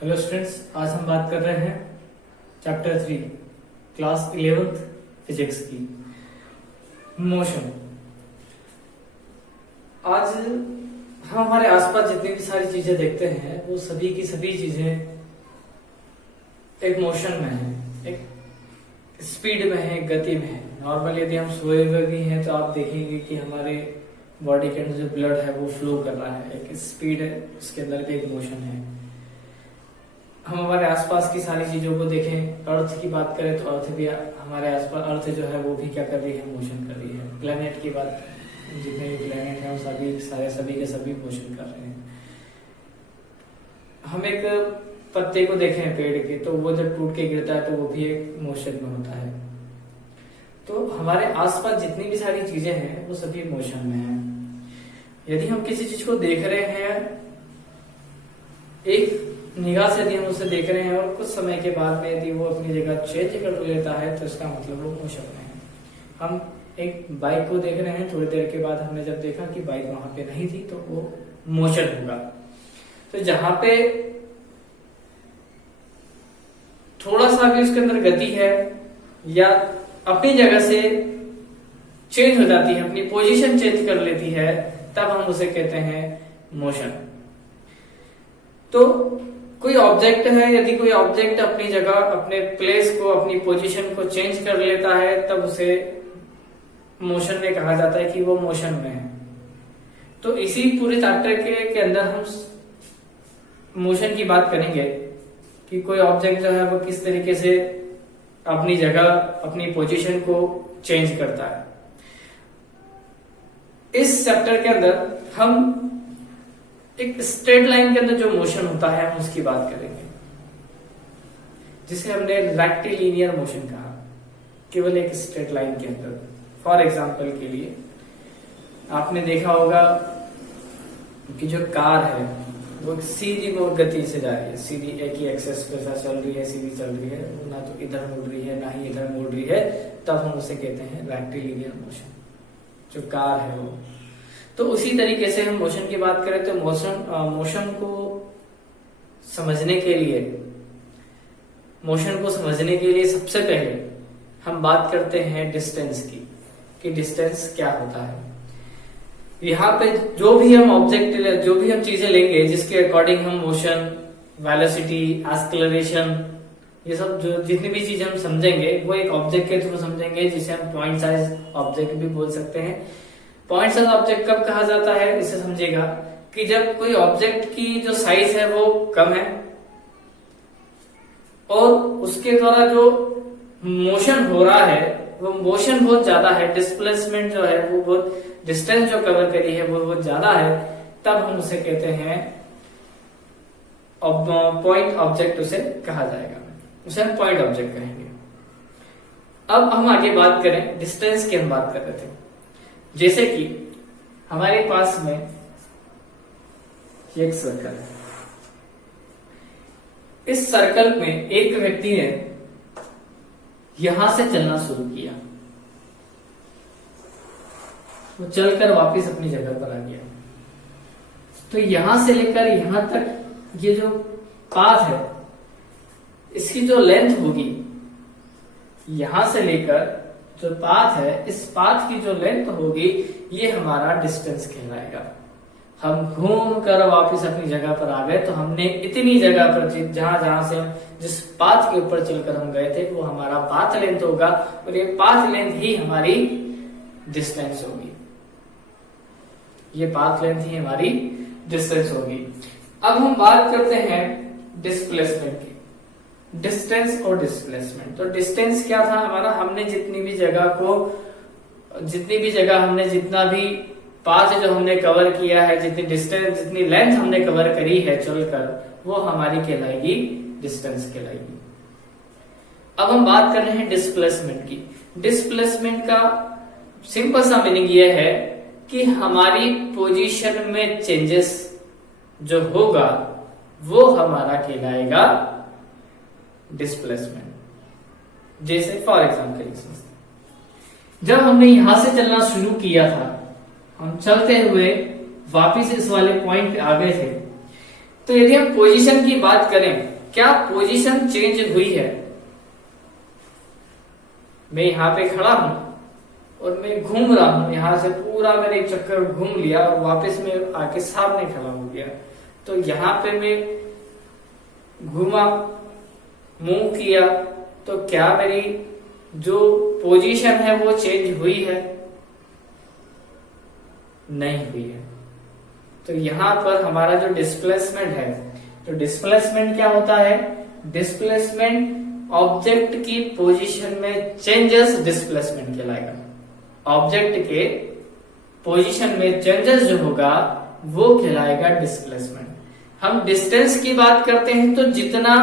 Hello students, आज हम बात कर रहे हैं चैप्टर 3 क्लास 11th फिजिक्स की मोशन। आज हम हमारे आसपास जितनी भी सारी चीजें देखते हैं वो सभी की सभी चीजें एक मोशन में है, एक स्पीड में है, एक गति में है। नॉर्मल यदि हम सोए हुए भी हैं तो आप देखेंगे कि हमारे बॉडी के अंदर जो ब्लड है वो फ्लो कर रहा है, एक स्पीड है, उसके अंदर भी एक मोशन है। हम हमारे आसपास की सारी चीजों को देखें, अर्थ की बात करें तो अर्थ भी हमारे आसपास, अर्थ जो है वो भी क्या कर रही है, मोशन कर रही है। प्लेनेट की बात, जितने भी प्लेनेट हैं वो सभी के सभी मोशन कर रहे हैं। हम एक पत्ते को देखें पेड़ के, तो वो जब टूट के गिरता है तो वो भी एक मोशन में होता है। तो हमारे आसपास जितनी भी सारी चीजें हैं वो सभी मोशन में हैं। यदि हम किसी चीज को देख रहे हैं, एक निगाह से यदि हम उसे देख रहे हैं और कुछ समय के बाद में यदि वो अपनी जगह चेंज कर लेता है तो इसका मतलब वो मोशन में है। हम एक बाइक को देख रहे हैं, थोड़ी देर के बाद हमने जब देखा कि बाइक वहां पे नहीं थी तो वो मोशन होगा। तो जहां पे थोड़ा सा भी उसके अंदर गति है या अपनी जगह से चेंज हो जाती है, अपनी पोजीशन चेंज कर लेती है, तब हम उसे कहते हैं मोशन। तो कोई ऑब्जेक्ट है, यदि कोई ऑब्जेक्ट अपनी जगह, अपने प्लेस को, अपनी पोजीशन को चेंज कर लेता है तब उसे मोशन में कहा जाता है कि वो मोशन में है। तो इसी पूरे चैप्टर के अंदर हम मोशन की बात करेंगे कि कोई ऑब्जेक्ट जो है वो किस तरीके से अपनी जगह, अपनी पोजीशन को चेंज करता है। इस चैप्टर के अंदर हम एक स्ट्रेट लाइन के अंदर जो मोशन होता है हम उसकी बात करेंगे, जिसे हमने रेक्टिलिनियर मोशन कहा, केवल एक स्ट्रेट लाइन के अंदर। फॉर एग्जांपल के लिए आपने देखा होगा कि जो कार है वो सीधी गति से जा रही है, सीधी एक ही एक्सेस पे चल रही है, सीधी चल रही है, वो ना तो इधर मुड़ रही है ना ही इधर मुड़ रही है, तब हम उसे कहते हैं रेक्टिलिनियर मोशन, जो कार है वो। तो उसी तरीके से हम मोशन की बात करें तो मोशन को समझने के लिए सबसे पहले हम बात करते हैं डिस्टेंस की, कि डिस्टेंस क्या होता है। यहाँ पे जो भी हम ऑब्जेक्ट, जो भी हम चीजें लेंगे जिसके अकॉर्डिंग हम मोशन, वेलोसिटी, एक्सेलरेशन, ये सब जो जितनी भी चीजें हम समझेंगे वो एक ऑब्जेक्ट के थ्रू समझेंगे, जिसे हम पॉइंट साइज ऑब्जेक्ट भी बोल सकते हैं। पॉइंट साइज ऑब्जेक्ट कब कहा जाता है, इसे समझिएगा कि जब कोई ऑब्जेक्ट की जो साइज है वो कम है और उसके द्वारा जो मोशन हो रहा है वो मोशन बहुत ज्यादा है, डिस्प्लेसमेंट जो है वो बहुत, डिस्टेंस जो कवर करी है वो बहुत ज्यादा है, तब हम उसे कहते हैं पॉइंट ऑब्जेक्ट उसे कहा जाएगा, उसे हम पॉइंट ऑब्जेक्ट कहेंगे। अब हम आगे बात करें डिस्टेंस की, हम बात कर रहे थे, जैसे कि हमारे पास में एक सर्कल है। इस सर्कल में एक व्यक्ति ने यहां से चलना शुरू किया, वो चलकर वापस अपनी जगह पर आ गया। तो यहां से लेकर यहां तक ये जो पाथ है, इसकी जो लेंथ होगी, यहां से लेकर जो पाथ है, इस पाथ की जो लेंथ होगी, ये हमारा डिस्टेंस कहलाएगा। हम घूम कर वापस अपनी जगह पर आ गए तो हमने इतनी जगह पर, जहां से हम जिस पाथ के ऊपर चलकर हम गए थे वो हमारा पाथ लेंथ होगा, और ये पाथ लेंथ ही हमारी डिस्टेंस होगी, ये पाथ लेंथ ही हमारी डिस्टेंस होगी। अब हम बात करते हैं डिस्प्लेसमेंट की, डिस्टेंस और डिस्प्लेसमेंट। तो डिस्टेंस क्या था हमारा, हमने जितनी भी जगह हमने जितना भी पाथ जो हमने कवर किया है, जितनी डिस्टेंस, जितनी लेंथ हमने कवर करी है चलकर, वो हमारी कहलाएगी डिस्टेंस कहलाएगी। अब हम बात कर रहे हैं डिस्प्लेसमेंट की। डिस्प्लेसमेंट का सिंपल सा मीनिंग ये है कि हमारी पोजीशन में चेंजेस जो होगा वो हमारा कहलाएगा डिस्प्लेसमेंट। जैसे फॉर एग्जाम्पल, जब हमने यहां से चलना शुरू किया था, हम चलते हुए वापिस इस वाले पॉइंट पे आ गए थे, तो यदि हम पोजीशन की बात करें, क्या पोजीशन चेंज हुई है? मैं यहां पे खड़ा हूं और मैं घूम रहा हूं, यहां से पूरा मैंने एक चक्कर घूम लिया और वापस में आके सामने खड़ा हो गया। तो यहां पे मैं घूमा, मूव किया, तो क्या मेरी जो पोजीशन है वो चेंज हुई है? नहीं हुई है। तो यहां पर हमारा जो डिस्प्लेसमेंट है, तो डिस्प्लेसमेंट क्या होता है? डिस्प्लेसमेंट ऑब्जेक्ट की पोजीशन में चेंजेस डिस्प्लेसमेंट कहलाएगा। ऑब्जेक्ट के पोजीशन में चेंजेस जो होगा वो कहलाएगा डिस्प्लेसमेंट। हम डिस्टेंस की बात करते हैं तो जितना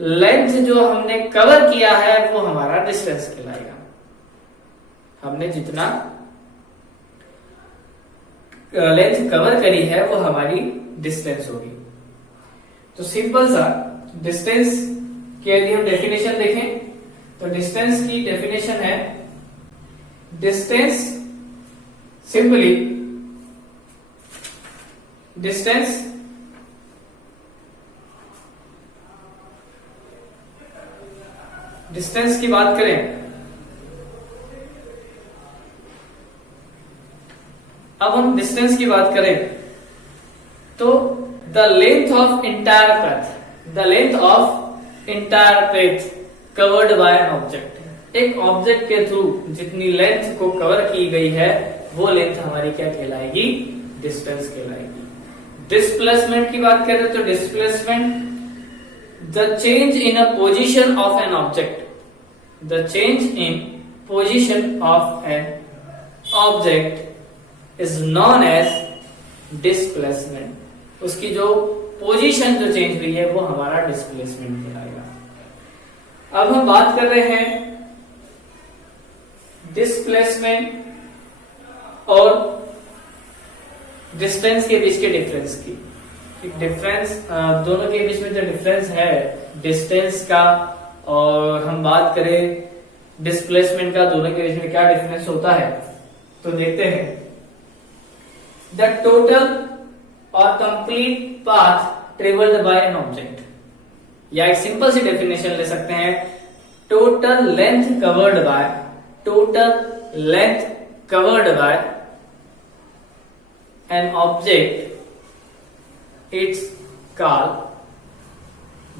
लेंथ जो हमने कवर किया है वो हमारा डिस्टेंस कहलाएगा। हमने जितना लेंथ कवर करी है वो हमारी डिस्टेंस होगी। तो सिंपल सा डिस्टेंस के यदि हम डेफिनेशन देखें तो डिस्टेंस की डेफिनेशन है, डिस्टेंस सिंपली डिस्टेंस डिस्टेंस की बात करें, अब हम डिस्टेंस की बात करें तो the length of entire path, the length of entire path covered by an object. एक ऑब्जेक्ट के थ्रू जितनी लेंथ को कवर की गई है वो लेंथ हमारी क्या कहलाएगी? डिस्टेंस कहलाएगी। डिस्प्लेसमेंट की बात करें तो displacement the change in a position of an object, the change in position of an object is known as displacement. उसकी जो पोजीशन जो चेंज हुई है वो हमारा डिस्प्लेसमेंट कहलाएगा। अब हम बात कर रहे हैं डिस्प्लेसमेंट और डिस्टेंस के बीच के डिफरेंस की। डिफरेंस दोनों के बीच में जो डिफरेंस है डिस्टेंस का और हम बात करें डिस्प्लेसमेंट का, दोनों के बीच में क्या डिफरेंस होता है तो देखते हैं। द टोटल और complete path travelled by an object, या एक सिंपल सी डेफिनेशन ले सकते हैं, total length covered by, total length covered by an object, it's called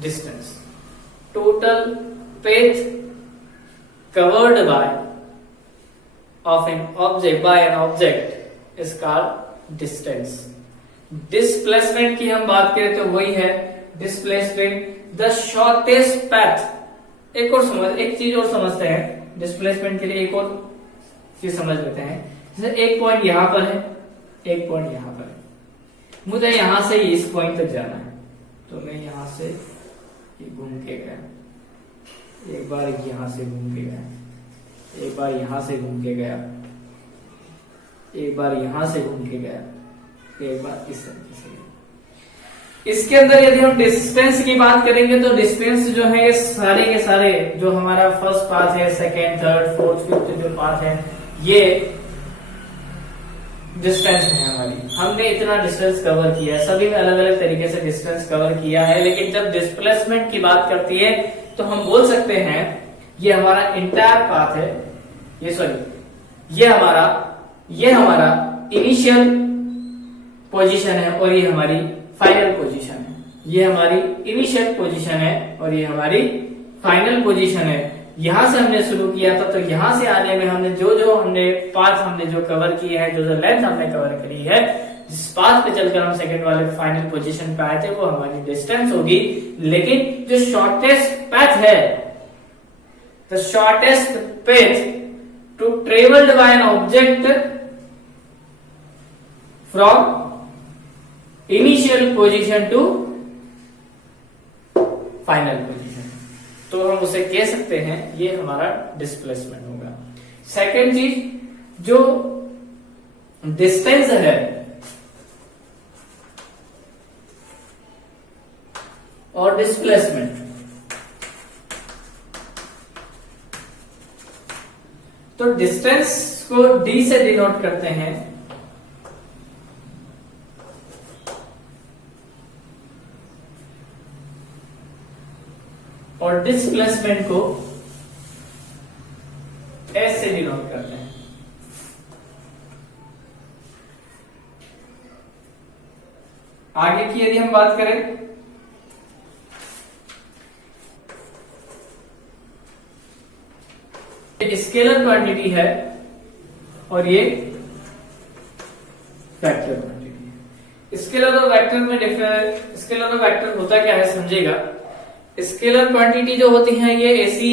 distance. Total path covered by of an object by an object is called distance. Displacement की हम बात करें तो वही है डिस्प्लेसमेंट द शॉर्टेस्ट पैथ। एक चीज और समझते हैं डिस्प्लेसमेंट के लिए, एक और चीज समझ लेते हैं। जैसे एक पॉइंट यहां पर है, एक पॉइंट यहां पर है, मुझे यहां से इस पॉइंट तक जाना है, तो मैं यहां से घूम के गया, एक बार यहां से घूम के गया, एक बार यहां से घूम के गया, एक बार यहां से घूम के गया, एक बार इस तरीके से। इसके अंदर यदि हम डिस्टेंस की बात करेंगे तो डिस्टेंस जो है ये सारे के सारे जो हमारा फर्स्ट पाथ है, सेकेंड, थर्ड, फोर्थ, फिफ्थ जो पाथ है ये डिस्टेंस है हमारी। हमने इतना डिस्टेंस कवर किया है, सभी में अलग अलग तरीके से डिस्टेंस कवर किया है। लेकिन जब डिस्प्लेसमेंट की बात करती है तो हम बोल सकते हैं ये हमारा इंटायर पाथ है, ये हमारा इनिशियल पोजीशन है और ये हमारी फाइनल पोजीशन है। ये हमारी इनिशियल पोजीशन है और ये हमारी फाइनल पोजीशन है। यहां से हमने शुरू किया था, तो यहां से आने में हमने जो हमने पाथ हमने जो कवर किए हैं, जो लेंथ हमने कवर करी है, जिस पाथ पे चलकर हम सेकंड वाले फाइनल पोजीशन पे आए थे वो हमारी डिस्टेंस होगी। लेकिन जो शॉर्टेस्ट पैथ है, the shortest path to travelled by an object from initial position to final position, तो हम उसे कह सकते हैं ये हमारा डिस्प्लेसमेंट होगा। सेकेंड चीज जो डिस्टेंस है और डिस्प्लेसमेंट, तो डिस्टेंस को डी से डिनोट करते हैं और डिस्प्लेसमेंट को एस से डिनोट करते हैं। आगे की यदि हम बात करें, स्केलर क्वांटिटी है और ये वेक्टर क्वांटिटी है। स्केलर और वेक्टर में स्केलर और वेक्टर होता क्या है समझेगा। स्केलर क्वांटिटी जो होती है ये ऐसी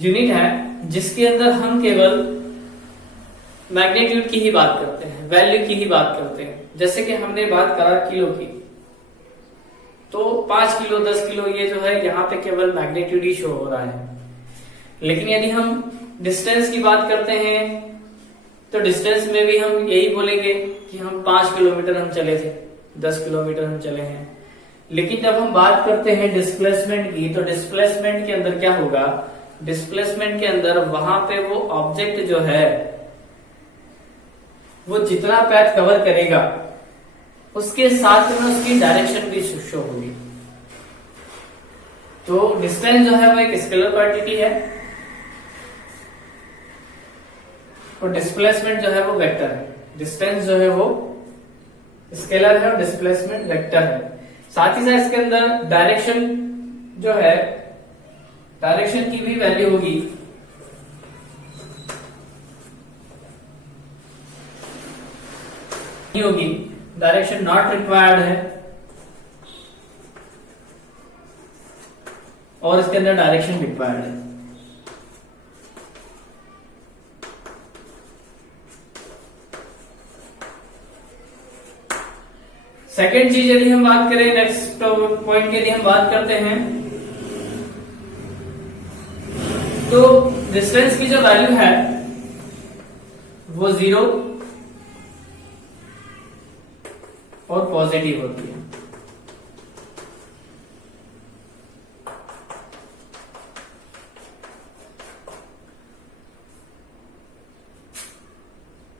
यूनिट है जिसके अंदर हम केवल मैग्नीट्यूड की ही बात करते हैं, वैल्यू की ही बात करते हैं। जैसे कि हमने बात करा किलो की, तो 5 किलो 10 किलो ये जो है यहाँ पे केवल मैग्नीट्यूड ही शो हो रहा है। लेकिन यदि हम डिस्टेंस की बात करते हैं तो डिस्टेंस में भी हम यही बोलेंगे कि हम 5 किलोमीटर हम चले थे, 10 किलोमीटर हम चले हैं। लेकिन जब हम बात करते हैं डिस्प्लेसमेंट की, तो डिस्प्लेसमेंट के अंदर क्या होगा, डिस्प्लेसमेंट के अंदर वहां पे वो ऑब्जेक्ट जो है वो जितना पैथ कवर करेगा उसके साथ में उसकी डायरेक्शन भी शो होगी। तो डिस्टेंस जो है वो एक स्केलर क्वांटिटी है और डिस्प्लेसमेंट जो है वो वेक्टर है। डिस्टेंस जो है वो स्केलर है और डिस्प्लेसमेंट वेक्टर है। साथ ही साथ इसके अंदर डायरेक्शन जो है, डायरेक्शन की भी वैल्यू होगी डायरेक्शन नॉट रिक्वायर्ड है और इसके अंदर डायरेक्शन रिक्वायर्ड है। सेकेंड चीज यदि हम बात करें, नेक्स्ट पॉइंट की यदि हम बात करते हैं, तो डिस्टेंस की जो वैल्यू है वो 0 और पॉजिटिव होती है।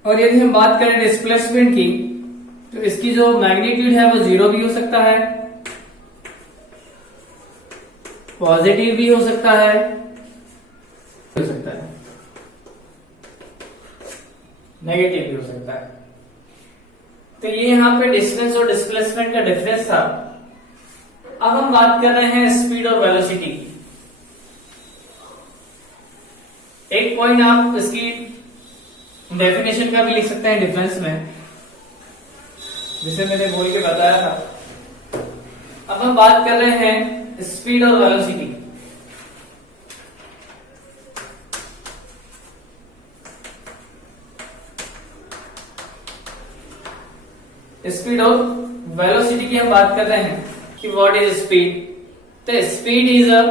और यदि हम बात करें डिस्प्लेसमेंट की, तो इसकी जो मैग्नीट्यूड है वो 0 भी हो सकता है, पॉजिटिव भी हो सकता है, नेगेटिव भी हो सकता है। तो ये यहाँ पे डिस्टेंस और डिस्प्लेसमेंट का डिफरेंस था। अब हम बात कर रहे हैं स्पीड और वेलोसिटी की। एक पॉइंट आप इसकी डेफिनेशन का भी लिख सकते हैं डिफरेंस में, जिसे मैंने बोल के बताया था। अब हम बात कर रहे हैं स्पीड और वेलोसिटी। स्पीड और वेलोसिटी की हम बात कर रहे हैं कि व्हाट इज स्पीड। तो speed is a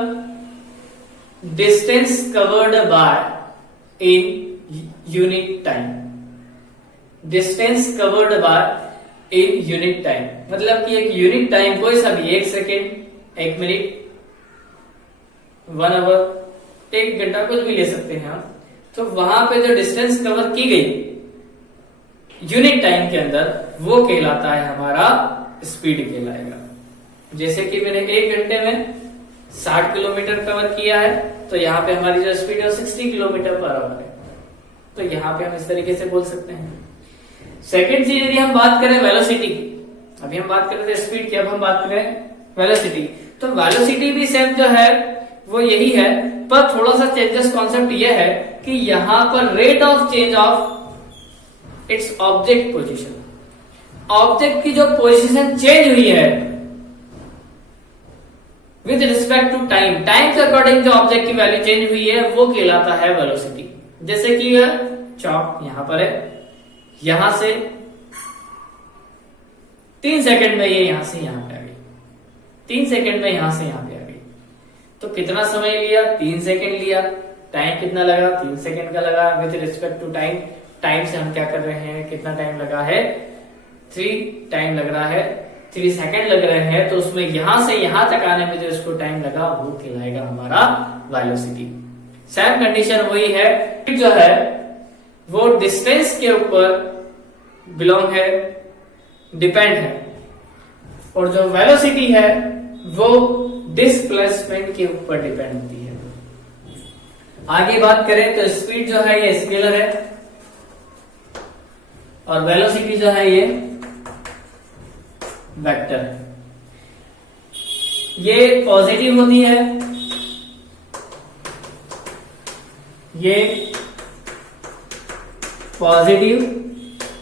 distance covered by in unit time. Distance covered by in unit time मतलब कि एक यूनिट टाइम कोई सा भी, 1 सेकेंड, 1 मिनट, 1 आवर, 1 घंटा, कुछ भी ले सकते हैं आप। तो वहां पे जो डिस्टेंस कवर की गई यूनिट टाइम के अंदर, वो कहलाता है हमारा स्पीड कहलाएगा। जैसे कि मैंने 1 घंटे में 60 किलोमीटर कवर किया है, तो यहाँ पे हमारी जो स्पीड है 60 किलोमीटर पर आवर है। तो यहाँ पे हम इस तरीके से बोल सकते हैं। सेकेंड चीज यदि हम बात करें वेलोसिटी, अभी हम बात कर रहे थे स्पीड की, अब हम बात करें वेलोसिटी। तो वेलोसिटी भी सेम जो है वो यही है, पर थोड़ा सा चेंजेस कॉन्सेप्ट ये है कि यहाँ पर rate of change of its object position, object की जो पोजीशन चेंज हुई है with respect to time, time के अकॉर्डिंग जो ऑब्जेक्ट की वैल्यू चेंज हुई है वो कहलाता है वेलोसिटी। जैसे कि चौक यहां पर है, यहां से 3 सेकंड में ये यहां से यहां पे आ गई, 3 सेकंड में यहां से यहां पे आ गई। तो कितना समय लिया? 3 सेकंड लिया। टाइम कितना लगा? 3 सेकंड का लगा with respect to time. Time से हम क्या कर रहे हैं, कितना टाइम लगा है? 3 टाइम लग रहा है, 3 सेकंड लग रहे हैं। तो उसमें यहां से यहां तक आने में जो इसको टाइम लगा वो कहलाएगा हमारा वेलोसिटी। सेम कंडीशन वही है, जो है वो डिस्टेंस के ऊपर बिलोंग है, डिपेंड है, और जो वेलोसिटी है वो डिस्प्लेसमेंट के ऊपर डिपेंड होती है। आगे बात करें तो स्पीड जो है ये स्केलर है और वेलोसिटी जो है ये वेक्टर है। ये पॉजिटिव होती है, ये पॉजिटिव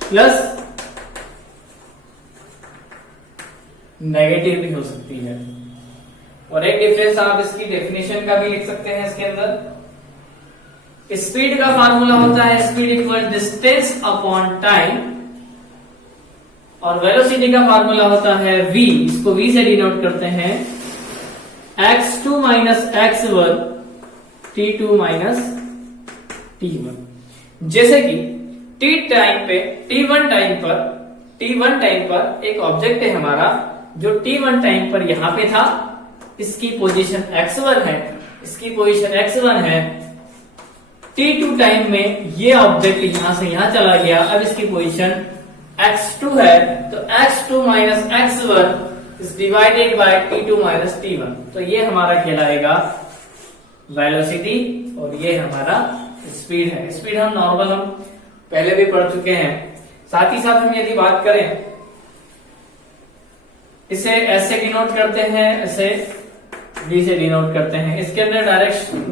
प्लस नेगेटिव भी हो सकती है। और एक डिफरेंस आप इसकी डेफिनेशन का भी लिख सकते हैं इसके अंदर। स्पीड का फार्मूला होता है speed equal distance upon time और वेलोसिटी का फार्मूला होता है v, इसको v से डिनोट करते हैं x2 minus x1 t2 minus t1। जैसे कि t1 टाइम पर एक ऑब्जेक्ट है हमारा जो t1 टाइम पर यहां पे था, इसकी पोजीशन x1 है, इसकी पोजीशन x1 है। t2 टाइम में ये ऑब्जेक्ट यहां से यहां चला गया, अब इसकी पोजीशन x2 है, तो x2 minus x1 is divided by t2 minus t1। तो ये हमारा कहलाएगा वेलोसिटी और ये हमारा स्पीड है। स्पीड हम नॉर्मल हम पहले भी पढ़ चुके हैं। साथ ही साथ हम यदि बात करें, इसे ऐसे डिनोट करते हैं, ऐसे डी से डिनोट करते हैं। इसके अंदर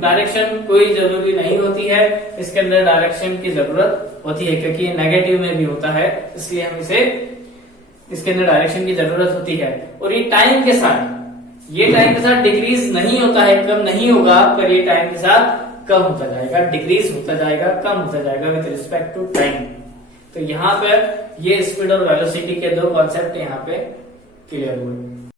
डायरेक्शन कोई जरूरी नहीं होती है, इसके अंदर डायरेक्शन की जरूरत होती है क्योंकि ये नेगेटिव में भी होता है, इसलिए हम इसे इसके अंदर डायरेक्शन की जरूरत होती है। और ये टाइम के साथ डिक्रीज नहीं होता है, कम नहीं होगा, पर ये टाइम के साथ कम होता जाएगा, डिक्रीज होता जाएगा, कम होता जाएगा विद रिस्पेक्ट टू टाइम। तो यहाँ पर ये स्पीड और वेलोसिटी के दो कॉन्सेप्ट यहाँ पे क्लियर हुए।